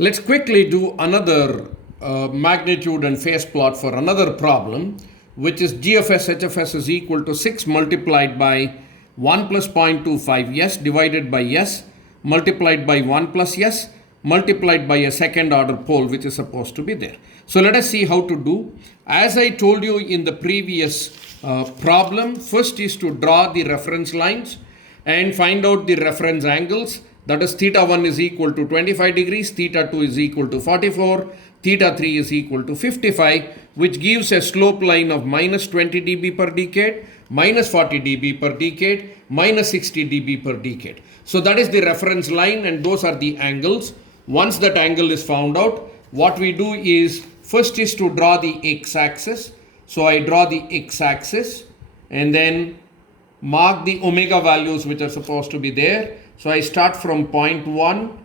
Let's quickly do another magnitude and phase plot for another problem, which is g of s HFS is equal to 6 multiplied by 1 plus 0.25 s divided by s multiplied by 1 plus s multiplied by a second order pole which is supposed to be there. So let us see how to do. As I told you in the previous problem, first is to draw the reference lines and find out the reference angles. That is, theta 1 is equal to 25 degrees, theta 2 is equal to 44, theta 3 is equal to 55, which gives a slope line of minus 20 dB per decade, minus 40 dB per decade, minus 60 dB per decade. So that is the reference line and those are the angles. Once that angle is found out, what we do is first is to draw the x-axis. So I draw the x-axis and then mark the omega values which are supposed to be there. So I start from point 1,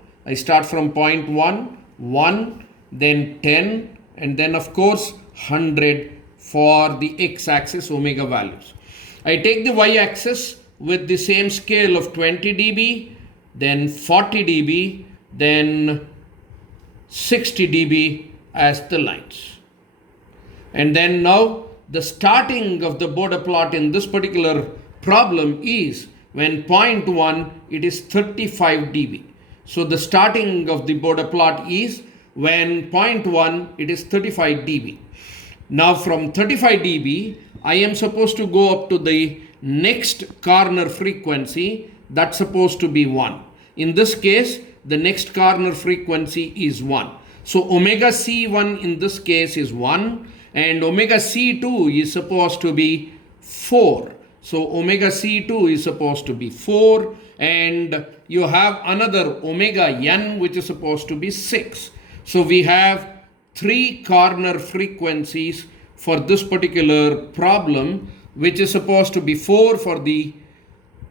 1, then 10, and then of course 100 for the x-axis omega values. I take the y-axis with the same scale of 20 dB, then 40 dB, then 60 dB as the lines. And then now the starting of the BODE plot in this particular problem is when point 1 it is 35 dB. So the starting of the BODE plot is when point 1 it is 35 dB. Now from 35 dB I am supposed to go up to the next corner frequency that's supposed to be 1. In this case the next corner frequency is 1. So omega C1 in this case is 1 and omega C2 is supposed to be 4. So omega C2 is supposed to be 4 and you have another omega n which is supposed to be 6. So we have 3 corner frequencies for this particular problem, which is supposed to be 4 for the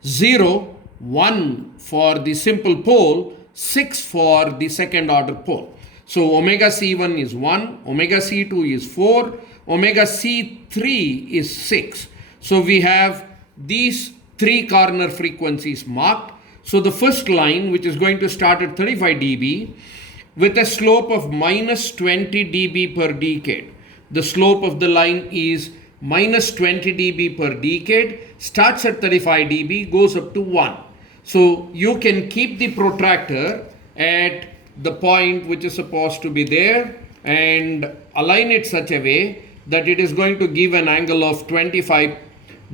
0, 1 for the simple pole, 6 for the second order pole. So omega C1 is 1, omega C2 is 4, omega C3 is 6. So we have these 3 corner frequencies marked. So the first line, which is going to start at 35 dB with a slope of minus 20 dB per decade. The slope of the line is minus 20 dB per decade, starts at 35 dB, goes up to 1. So you can keep the protractor at the point which is supposed to be there and align it such a way that it is going to give an angle of 25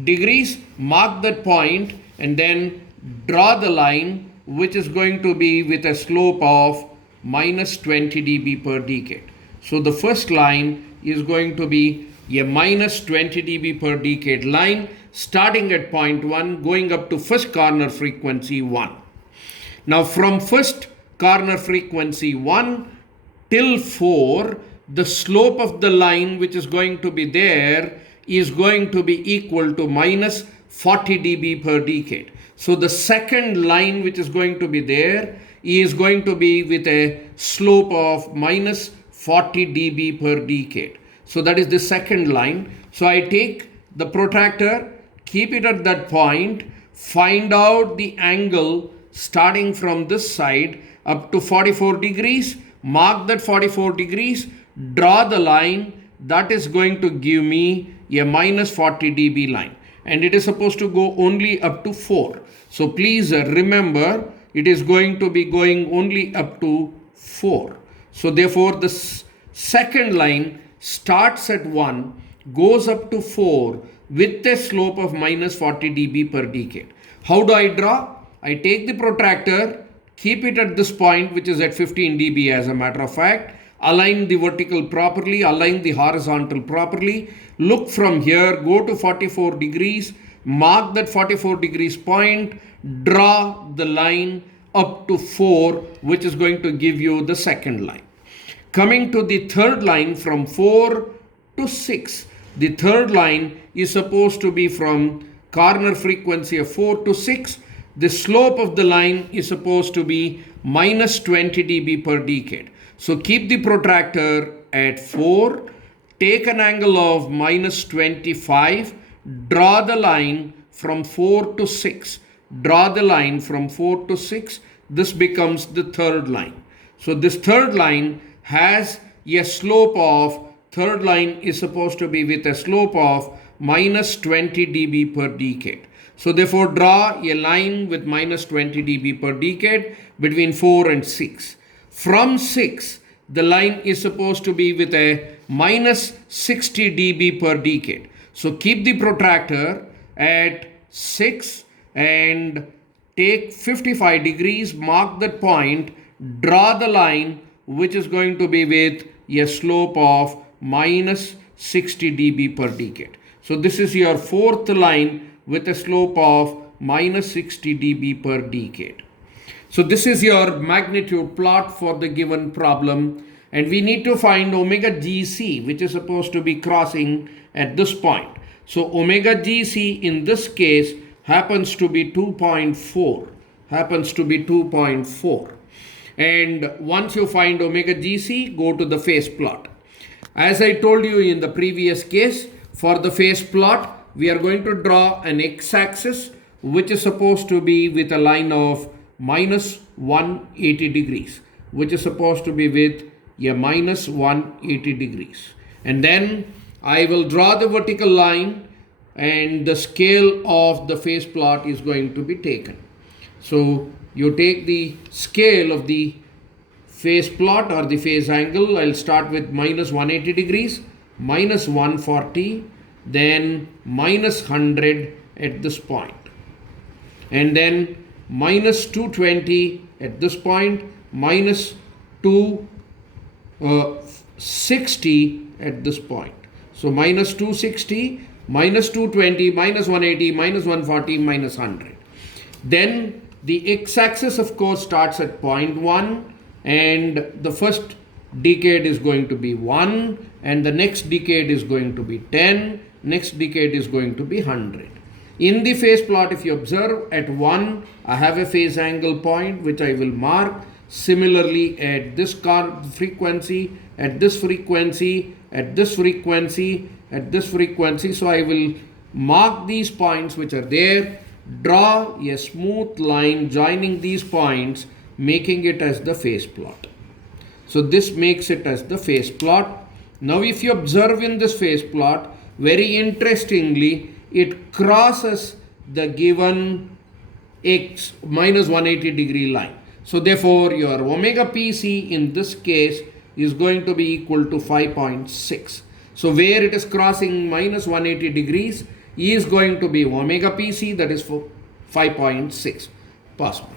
degrees. Mark that point and then draw the line which is going to be with a slope of minus 20 dB per decade. So the first line is going to be a minus 20 dB per decade line starting at point 1 going up to first corner frequency 1. Now from first corner frequency 1 till 4, the slope of the line which is going to be there is going to be equal to minus 40 dB per decade. So the second line which is going to be there is going to be with a slope of minus 40 dB per decade. So that is the second line. So I take the protractor, keep it at that point, find out the angle starting from this side up to 44 degrees, mark that 44 degrees, draw the line that is going to give me a minus 40 dB line and it is supposed to go only up to 4. So please remember it is going to be going only up to 4. So therefore the second line starts at 1, goes up to 4 with a slope of minus 40 dB per decade. How do I draw? I take the protractor, keep it at this point which is at 15 dB as a matter of fact, align the vertical properly, align the horizontal properly, look from here, go to 44 degrees, mark that 44 degrees point, draw the line up to 4 which is going to give you the second line. Coming to the third line from 4 to 6, the third line is supposed to be from corner frequency of 4 to 6. The slope of the line is supposed to be minus 20 dB per decade. So keep the protractor at 4, take an angle of minus 25, draw the line from 4 to 6. Draw the line from 4 to 6. This becomes the third line. So this third line has a slope of, third line is supposed to be with a slope of minus 20 dB per decade. So therefore draw a line with minus 20 dB per decade between 4 and 6. From 6, the line is supposed to be with a minus 60 dB per decade. So keep the protractor at 6 and take 55 degrees, mark that point, draw the line which is going to be with a slope of minus 60 dB per decade. So this is your fourth line with a slope of minus 60 dB per decade. So this is your magnitude plot for the given problem, and we need to find omega GC, which is supposed to be crossing at this point. So omega GC in this case happens to be 2.4, and once you find omega GC, go to the phase plot. As I told you in the previous case, for the phase plot, we are going to draw an x-axis which is supposed to be with a line of minus 180 degrees, which is supposed to be with a minus 180 degrees. And then I will draw the vertical line, and the scale of the phase plot is going to be taken. So you take the scale of the phase plot or the phase angle. I'll start with minus 180 degrees, minus 140, then minus 100 at this point, and then minus 220 at this point, minus 260 at this point. So minus 260, minus 220, minus 180, minus 140, minus 100. Then the x-axis of course starts at point 1, and the first decade is going to be 1, and the next decade is going to be 10, next decade is going to be 100. In the phase plot, if you observe at 1, I have a phase angle point which I will mark. Similarly at this frequency, at this frequency, at this frequency, at this frequency. So I will mark these points which are there, draw a smooth line joining these points, making it as the phase plot. So this makes it as the phase plot. Now if you observe in this phase plot, very interestingly, it crosses the given x minus 180 degree line. So therefore your omega PC in this case is going to be equal to 5.6. So where it is crossing minus 180 degrees is going to be omega PC, that is for 5.6 possible.